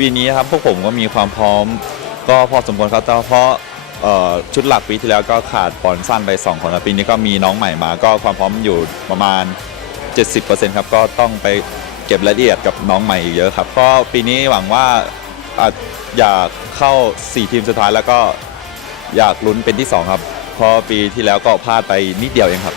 ปีนี้ครับพวกผมก็มีความพร้อม ก็พอสมควรครับแต่เพราะเอ่อชุดหลักปีที่แล้วก็ขาดปอนสั้นไป2คนแล้วปีนี้ก็มีน้องใหม่มา ก็ความพร้อมอยู่ประมาณ 70%ครับก็ต้องไปเก็บรายละเอียดกับน้องใหม่อีกเยอะครับก็ปีนี้หวังว่าอาจอยากเข้า 4 ทีมสุดท้ายแล้วก็อยากลุ้นเป็นที่ 2 ครับเพราะปีที่แล้วก็พลาดไปนิดเดียวเองครับ